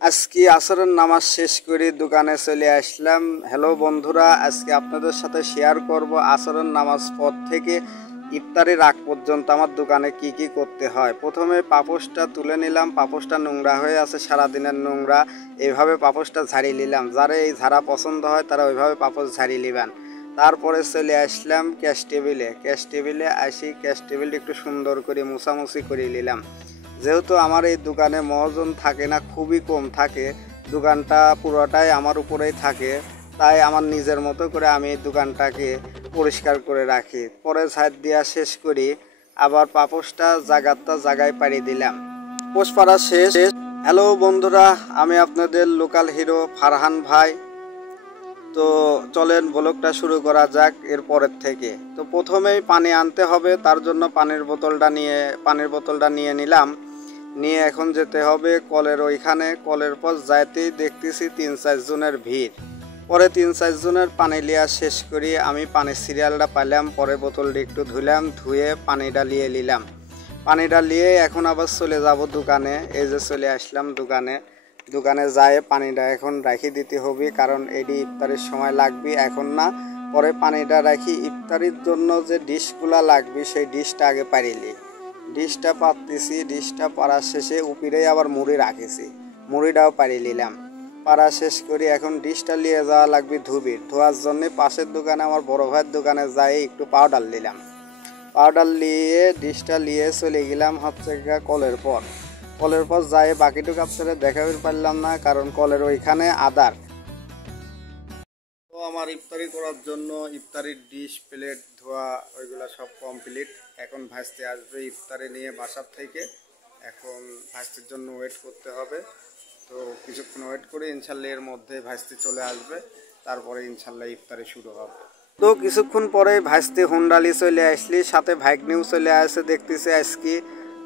আজকে আসরের নামাজ শেষ করে দোকানে চলে আসলাম। হ্যালো বন্ধুরা, আজকে আপনাদের সাথে শেয়ার করব আসরের নামাজ পর থেকে ইফতারের আগ পর্যন্ত আমার দোকানে কি কি করতে হয়। প্রথমে পাপোশটা তুলে নিলাম, পাপোশটা নোংরা হয়ে আছে, সারাদিনের নোংরা। এইভাবে পাপোশটা ঝাড়িয়ে নিলাম। যারা এই ঝাড়া পছন্দ হয় তারা ওইভাবে পাপোশ ঝাড়িয়ে নেবেন। তারপরে চলে আসলাম ক্যাশ টেবিলে আসি ক্যাশ টেবিলটা একটু সুন্দর করে মুছামুছি করে নিলাম। যেহেতু আমার এই দোকানে মহাজন থাকে না, খুবই কম থাকে, দোকানটা পুরোটাই আমার উপরেই থাকে, তাই আমার নিজের মতো করে আমি এই দোকানটাকে পরিষ্কার করে রাখি। পরে ছাদ দেওয়া শেষ করি, আবার পাপোশটা জায়গায় পাড়ি দিলাম। পোষ পাড়া শেষ। হ্যালো বন্ধুরা, আমি আপনাদের লোকাল হিরো ফারহান ভাই। তো চলেন ব্লগটা শুরু করা যাক এরপরের থেকে। তো প্রথমেই পানি আনতে হবে, তার জন্য পানির বোতলটা নিয়ে নিলাম। নিয়ে এখন যেতে হবে কলের ওইখানে। কলের পর যাইতেই দেখতেছি 3-4 জনের ভিড়। পরে 3-4 জনের পানি লিয়া শেষ করি, আমি পানির সিরিয়ালটা পাইলাম। পরে বোতলটা একটু ধুয়ে পানিটা লিয়ে নিলাম। পানিটা নিয়ে এখন আবার চলে যাব দোকানে। এই যে চলে আসলাম দোকানে যায় পানিটা এখন রাখি দিতে হবে, কারণ এটি ইফতারের সময় লাগবে, এখন না পরে পানিটা রাখি। ইফতারির জন্য যে ডিশগুলা লাগবে সেই ডিশটা আগে পারিলি। ডিশটা পাততেছি, ডিশটা পাড়া শেষে উপরেই আবার মুড়ি রাখেছি, মুড়িটাও পারি নিলাম। পাড়া শেষ করি, এখন ডিশটা নিয়ে যাওয়া লাগবে ধোয়ার জন্য। পাশের দোকানে আমার বড় ভাইয়ের দোকানে যাই একটু পাউডার নিলাম। পাউডার নিয়ে ডিশটা নিয়ে চলে গেলাম হচ্ছে কলের পর যাই বাকিটুকু আপনাদের দেখাতে পারলাম না, কারণ কলের ওইখানে আদার। তো আমার ইফতারি করার জন্য ইফতারির ডিশ প্লেট ধোয়া ওইগুলা সব কমপ্লিট। এখন ভাজতে আসবে ইফতারি নিয়ে বাসার থেকে। এখন ভাজতের জন্য ওয়েট করতে হবে। তো কিছুক্ষণ ওয়েট করে ইনশাল্লাহ এর মধ্যে ভাজতে চলে আসবে, তারপরে ইনশাল্লাহ ইফতারি শুরু হবে। তো কিছুক্ষণ পরে ভাজতে হুন্ডালি চলে আসলি, সাথে ভাইকনিও চলে আসে দেখতেছি আজকে।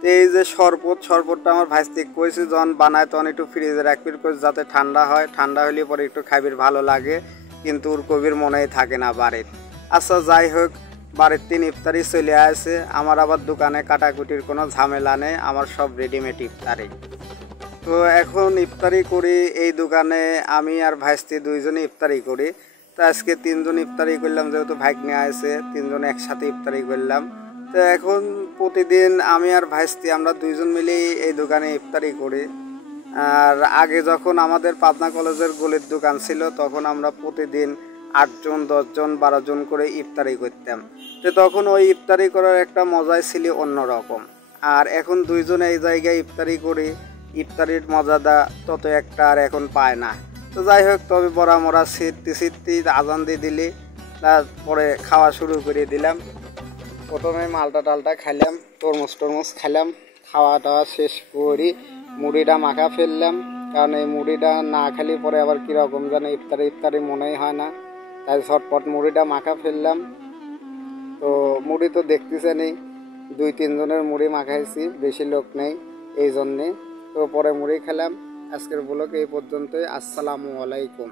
তো এই যে শরবতটা আমার ভাজতে কইছি যখন বানায় তখন একটু ফ্রিজে রাখবির কইছি, যাতে ঠান্ডা হয়, ঠান্ডা হলে পরে একটু খাবির ভালো লাগে, কিন্তু ওর কবির মনেই থাকে না বাড়ির। আচ্ছা যাই হোক, বাড়ির 3 ইফতারি চলে আসে। আমার আবার দোকানে কাটাকুটির কোনো ঝামেলা নেই, আমার সব রেডিমেড ইফতারি। তো এখন ইফতারি করি এই দোকানে, আমি আর ভাইস্তি 2 জনে ইফতারি করি। তো আজকে 3 জন ইফতারি করলাম, যেহেতু ভাইক নিয়ে আসে 3 জন একসাথে ইফতারি করলাম। তো এখন প্রতিদিন আমি আর ভাইস্তি আমরা 2 জন মিলেই এই দোকানে ইফতারি করি। আর আগে যখন আমাদের পাবনা কলেজের গলির দোকান ছিল, তখন আমরা প্রতিদিন 8 জন 10 জন 12 জন করে ইফতারি করতাম। তো তখন ওই ইফতারি করার একটা মজাই ছিল অন্যরকম। আর এখন 2 জন এই জায়গায় ইফতারি করি, ইফতারির মজাটা তত একটা আর এখন পায় না। তো যাই হোক, তবে বড়া মরা সিটটি আজান দিয়ে দিলি, তারপরে খাওয়া শুরু করে দিলাম। প্রথমে মালটা টালটা খাইলাম, তরমুজ খাইলাম। খাওয়া দাওয়া শেষ করি মুড়িটা মাখা ফেললাম, কারণ এই মুড়িটা না খেলে পরে আবার কীরকম যেন ইফতারি মনেই হয় না, তাই ঝটপট মুড়িটা মাখা ফেললাম। তো মুড়ি তো দেখতেছেনই, 2-3 জনের মুড়ি মাখাইছি, বেশি লোক নেই এই জন্যে। তো পরে মুড়ি খেলাম। আজকের ব্লগ এই পর্যন্তই। আসসালামু আলাইকুম।